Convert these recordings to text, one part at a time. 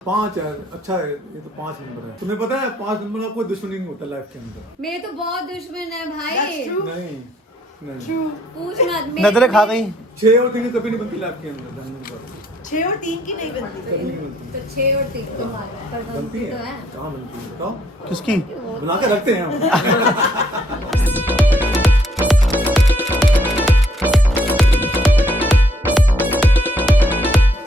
5 है, अच्छा है, ये तो 5 नंबर है। तुम्हें पता है 5 नंबर का कोई दुश्मनी नहीं होता लाइफ के अंदर। मेरे तो बहुत दुश्मन है भाई। नहीं नहीं पूछ मत। नजरें खा गई। 6 और 3 कभी नहीं बनती लाइफ के अंदर, जानने के बाद 6 और 3 की नहीं बनती। कभी नहीं बनती। तो 6 और 3 तो पर बनती बनती है तो है। कहाँ बनती है बताओ। किसकी? बना के रखते हैं हम।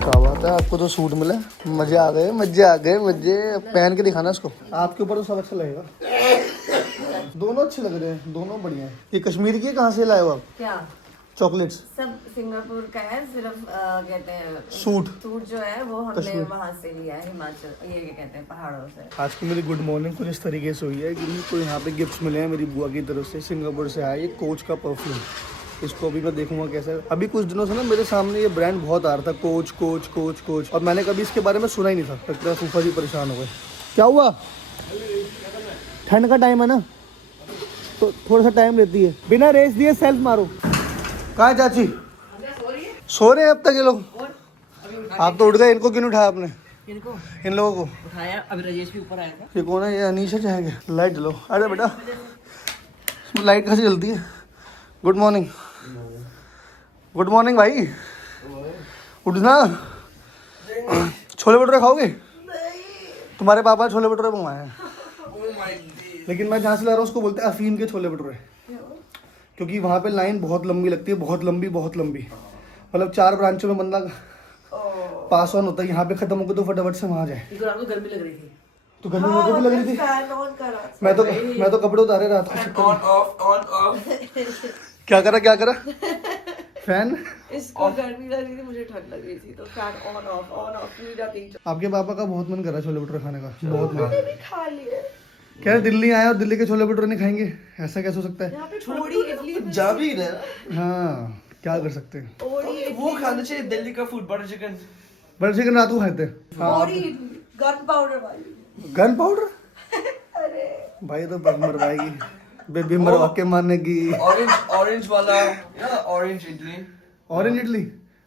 क्या बात है, आपको तो सूट मिला, मजे आ गए मजे आ गए मजे। पहन के दिखाना इसको, आपके ऊपर तो सब अच्छा लगेगा। दोनों अच्छे लग रहे हैं, दोनों बढ़िया है। ये कश्मीर की है, कहाँ से लाए हो आप? क्या चॉकलेट्स? सब सिंगापुर का है, सिर्फ कहते हैं सूट जो है वो हमने कश्मीर। वहाँ से लिया है, हिमाचल, ये क्या कहते हैं, पहाड़ों से। आज की मेरी गुड मॉर्निंग कुछ इस तरीके से हुई है कि मुझको यहाँ पे गिफ्ट्स मिले हैं मेरी बुआ की तरफ से। सिंगापुर से आया ये कोच का परफ्यूम, इसको अभी मैं देखूंगा कैसा है। अभी कुछ दिनों से ना मेरे सामने ये ब्रांड बहुत आ रहा था, कोच कोच कोच कोच, और मैंने कभी इसके बारे में सुना ही नहीं था। लगता है फूफा जी परेशान हो गए। क्या हुआ? ठंड का टाइम है ना, तो थोड़ा सा टाइम लेती है। बिना रेस दिए सेल्फ मारो। कहाँ है चाची? सो रहे हैं अब तक ये लोग? आप तो उठ गए, इनको क्यों नहीं उठाया आपने? इन लोगों को उठाया, अभी राजेश भी ऊपर आएगा। ये कौन है? ये अनीशा जाएंगे। लाइट जलो। अरे बेटा इसमें लाइट कैसे जलती है? Good morning. गुड मॉर्निंग भाई, उठना। छोले भटूरे खाओगे? तुम्हारे पापा छोले भटूरे मंगवाए हैं, लेकिन मैं जहाँ से ला रहा हूँ उसको बोलते हैं अफीम के छोले भटूरे, क्योंकि वहाँ पे लाइन बहुत लंबी लगती है, बहुत लंबी बहुत लंबी। मतलब 4 ब्रांचों में बंदा पास ऑन होता है। यहाँ पे खत्म हो गया तो फटाफट से वहाँ जाए। आपको गर्मी लग रही थी तो गर्मी मुझे भी लग रही थी। मैं तो कपड़े उतारे रहा था। क्या करा फैन? इसको गर्मी लग रही थी, मुझे ठंड लग रही थी, तो फैन ऑन ऑफ नहीं जाती। आपके पापा का बहुत मन कर रहा है छोले भटूरे खाने का, बहुत मन। भी खा लिए। क्या दिल्ली आए और दिल्ली के छोले भटूरे नहीं खाएंगे? ऐसा कैसे हो सकता है? यहाँ पे थोड़ी इडली जा भी रहे हाँ, क्या कर सकते हैं। वो खाना चाहिए दिल्ली का food, butter chicken. Butter chicken रात को खाते हैं। थोड़ी गन पाउडर वाली। Gun powder? अरे भाई तो बग मरवाएगी, बेबी मरवा के मारने की। ऑरेंज वाला या ऑरेंज इडली। ऑरेंज इडली,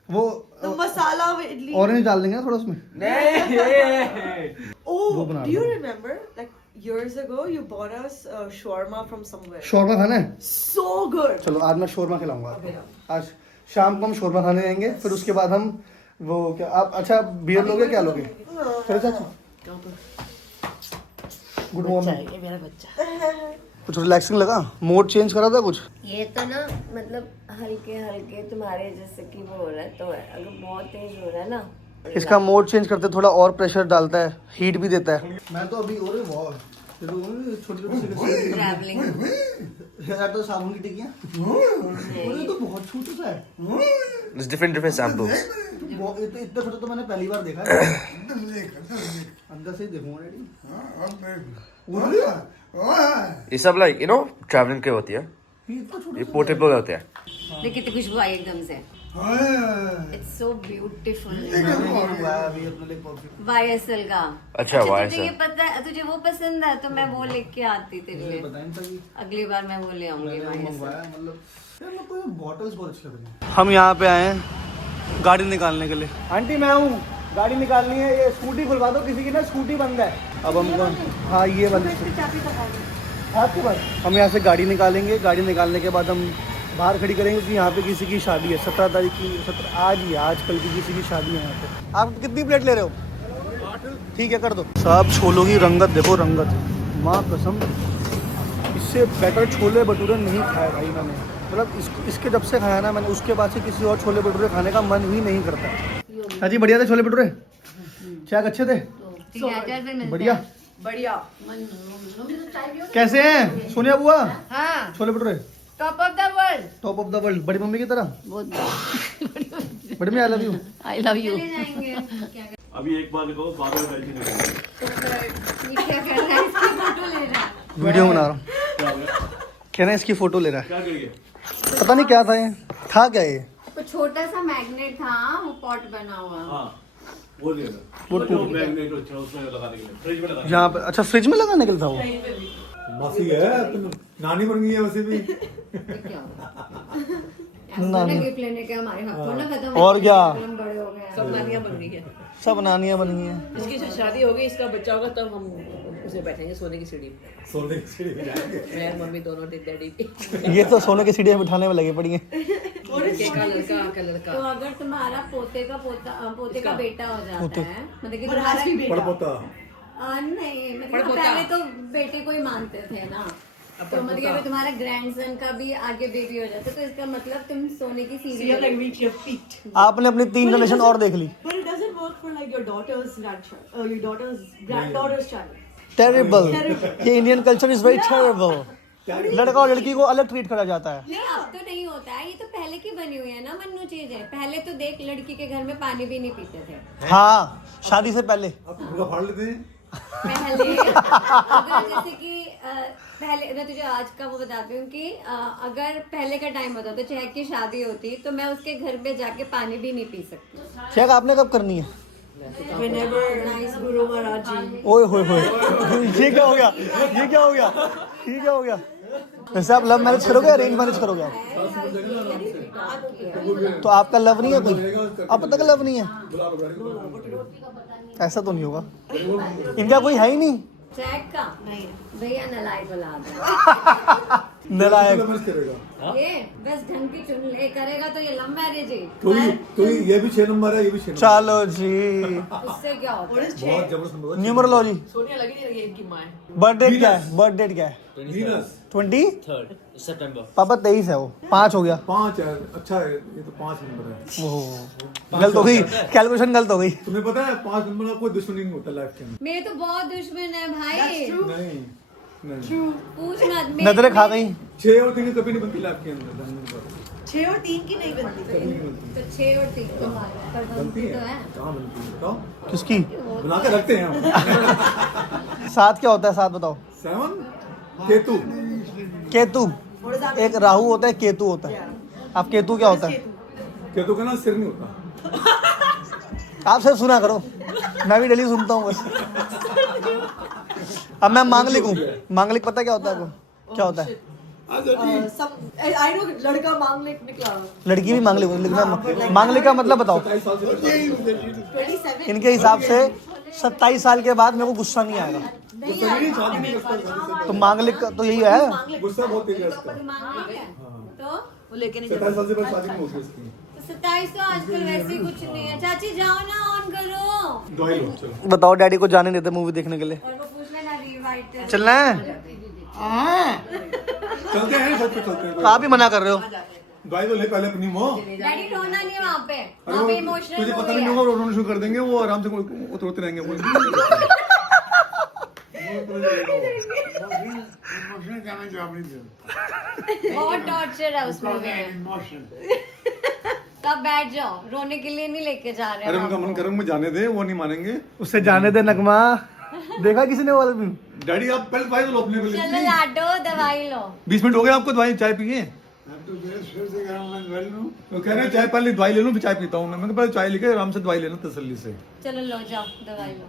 वो तो मसाला में इडली। ऑरेंज डाल देंगे ना थोड़ा उसमें। नहीं। Oh, बना do you रहा remember like years ago you bought us shawarma from somewhere? Shawarma खाना है? So good. चलो आज मैं शोरमा खिलाऊंगा आपको। आज शाम को हम शोरमा खाने जाएंगे, फिर उसके बाद हम वो क्या आप अच्छा बियर लोगे, क्या लोगे? चलो चाचा। Good morning. ये मेरा बच्चा। कुछ रिलैक्सिंग लगा? मोड चेंज करा था कुछ? ये तो ना मतलब हल्के हल्के तुम्हारे जैसे कि वो हो रहा है, तो अगर बहुत तेज हो रहा है ना, इसका मोड चेंज करते थोड़ा और प्रेशर डालता है, हीट भी देता है। मैं तो अभी और छोटी ट्रैवलिंग। यार तो साबुन की टिकियां, ये तो बहुत छोटा सा है। There's different samples. ये तो इतना छोटा तो मैंने पहली बार देखा है। अंदर से ही देखूंगा डैडी। ये सब like you know traveling के होती है, ये इतना छोटा ये पोर्टेबल होते हैं। देख कितनी खुशबू आई एकदम से। It's so beautiful. अभी अपने लिए परफ्यूम YSL का। अच्छा, तुझे YSL। ये पता है, तुझे वो पसंद है तो मैं वो लेके आती तेरे लिए। बताएं तभी अगली बार मैं वो ले आऊंगी YSL। मंगवाया। मतलब यार मेरे को ये बॉटल्स बहुत अच्छी लग रही हैं। हम यहाँ पे आए हैं गाड़ी निकालने के लिए। आंटी मैं हूँ, गाड़ी निकालनी है। ये स्कूटी खुलवा दो, किसी की ना स्कूटी बंद है। अब हमको, हाँ ये बंद है आपके पास। हम यहाँ से गाड़ी निकालेंगे, गाड़ी निकालने के बाद हम बाहर खड़ी करेंगे कि यहाँ पे किसी की शादी है 17 तारीख की। 17 आज ही, आजकल की किसी की शादी है यहाँ पे। आप कितनी प्लेट ले रहे हो? ठीक है कर दो। साहब छोलों की रंगत देखो, रंगत माँ कसम, इससे बेटर छोले भटूरे नहीं खाए भाई मैंने। मतलब इसके जब से खाया ना मैंने, उसके बाद से किसी और छोले भटूरे खाने का मन ही नहीं करता। हाँ जी बढ़िया थे छोले भटूरे, क्या अच्छे थे? ठीक है, चल फिर मिलते बढ़िया। हैं। बढ़िया। कैसे हैं सोनिया बुआ हाँ, chole bhature? Top of the world. Top of the world, बड़ी मम्मी की तरह। बहुत बड़ी mummy I love you. I love you. जाएंगे। अभी एक बार देखो, बाद में बैठी नहीं। ये क्या कर रहा है? इसकी फोटो ले रहा है। वीडियो बना रहा हूँ। क्या हो गया? कह रहे हैं इसकी फोटो ले रहा है। क्या करिए? पता नहीं क्या था ये, था क्या ये? तो छोटा सा मैग्नेट था, वो पॉट बना हुआ। हाँ वो ले लो, वो जो मैग्नेट अच्छा उसमें लगाने के लिए, फ्रिज में लगाने। यहाँ पे अच्छा फ्रिज में लगाने के लिए था वो। मासी है तुम, नानी बन गई है वैसे भी। क्या होगा? नानी गिफ्ट लेने के हमारे हाथ थोड़ा ना खत्म और क्या हम बड़े हो गए सब नानियाँ बन गई है। सब नानियाँ बन गई हैं इसकी जब शादी होगी, इसका बच्चा होगा, तब हम उसे बैठेंगे सोने की सीढ़ी पे। सोने की सीढ़ी पे जाएंगे। मैं मम्मी दोनों डैडी पे। ये तो सोने की सीढ़ियाँ बिठाने में लगे पड़ी हैं लड़के का लड़का का लड़का। तो अगर तुम्हारा पोते का बेटा हो जाता है, मतलब कि तुम्हारा पड़पोता नहीं, मतलब पहले तो बेटे को ही मानते थे ना, तो मतलब कि अगर तुम्हारा ग्रैंडसन का भी आगे बेबी हो जाता है तो इसका मतलब तुम सोने की सीढ़ी You can reach your feet. आपने अपनी 3 जनरेशन और देख ली But it doesn't work for like your daughter's grandchild, your daughter's granddaughter's child. Terrible ये Indian culture is very terrible लड़का और लड़की को अलग ट्रीट करा जाता है नहीं, अब तो नहीं होता है, ये तो पहले की बनी हुई है ना मन्नू चीज है। पहले तो देख लड़की के घर में पानी भी नहीं पीते थे हाँ शादी से पहले अब पूरा फाड़ लेते हैं। पहले अगर जैसे कि पहले मैं तुझे आज का वो बताती हूँ कि अगर पहले का टाइम होता तो चेक की शादी होती तो मैं उसके घर पे जाके पानी भी नहीं पी सकती। चेक आपने कब करनी है Whenever nice Guru Maharaj ji. ओए होए होए ये क्या हो गया ये क्या हो गया ये क्या हो गया वैसे आप लव मैरिज करोगे अरेंज मैरिज करोगे आप तो आपका लव नहीं है कोई अब तक लव नहीं है ऐसा तो नहीं होगा इनका कोई है ही नहीं चेक का नहीं भैया नलाई बुला दो नालायक मैरिज करेगा। ये बस ढंग की चुन ले करेगा तो ये लव मैरिज है। तो ये भी 6 नंबर है, ये भी 6 नंबर। चलो जी उससे क्या होता है? बहुत जबरदस्त नंबर है। न्यूमरोलॉजी सोनिया लगी नहीं रही है इनकी माँ है। बर्थडे क्या है बर्थडे क्या है वीनस 20 September. पापा 23 है वो 5 हो गया 5 है। अच्छा है, ये तो 5 नंबर है। ओह गलत हो गई कैलकुलेशन गलत हो गई तुम्हें पता है 5 नंबर का कोई दुश्मनी नहीं होता लाइफ के अंदर। मेरे तो बहुत दुश्मन है भाई, नहीं पूछ मत। नजरें खा गई 6 और 3 कभी नहीं बनती लाइफ के अंदर जानने पर। 6 और 3 की नहीं बनती। कभी नहीं बनती। तो 6 और 3 तो पर बनती तो है। कहाँ बनती है बताओ। किसकी बना के रखते हैं हम। 7 क्या होता है 7 बताओ 7 केतु। केतु एक राहु होता है केतु होता है आप केतु क्या होता है केतु का ना सिर नहीं होता। आप सिर्फ सुना करो मैं भी डेली सुनता हूँ बस अब मैं मांगलिक हूँ मांगलिक पता क्या होता है आपको क्या होता है सब I know लड़का मांगलिक निकला। लड़की भी मांगलिक होती है लेकिन मैं मांगलिक का मतलब बताओ 27 साल से 27 इनके हिसाब से 27 साल के बाद मेरे को गुस्सा नहीं आएगा गुस्सा नहीं, शादी नहीं करता। तो मांगलिक का तो यही है गुस्सा बहुत तेज है इसका। तो वो लेके नहीं 27 साल से बाद शादी नहीं होती इसकी। 27 तो आजकल वैसे ही कुछ नहीं है। चाची जाओ ना ऑन करो दवाई लो चलो। बताओ डैडी को जाने देते मूवी देखने के लिए और वो पूछ लेना रिवाइट चलना है चलते हैं छत पे चलते हैं। आप ही मना कर रहे हो दवाई तो ले पहले अपनी मो। डैडी रोना नहीं वहाँ पे, अरे वहाँ पे वो इमोशनल तुझे पता नहीं होगा रोना शुरू कर देंगे वो आराम से उतरते रहेंगे वो। बहुत टॉर्चर है उस मूवी में। तब बैठ जाओ, रोने के लिए नहीं लेके जा रहे अरे हैं उनका मन करे मुझे जाने दे, वो नहीं मानेंगे। उससे जाने दे नगमा देखा किसी ने वाला भी डैडी आप पहले दवाई तो लो अपने को ले। चलो लाडो दवाई लो। 20 मिनट हो गए आपको दवाई चाय पिए। वो कह रहे हैं चाय पहले दवाई ले लूं फिर चाय पीता हूँ मैं। मैंने पहले चाय लेके आराम से दवाई लेना तसल्ली से। चलो लो जाओ दवाई लो।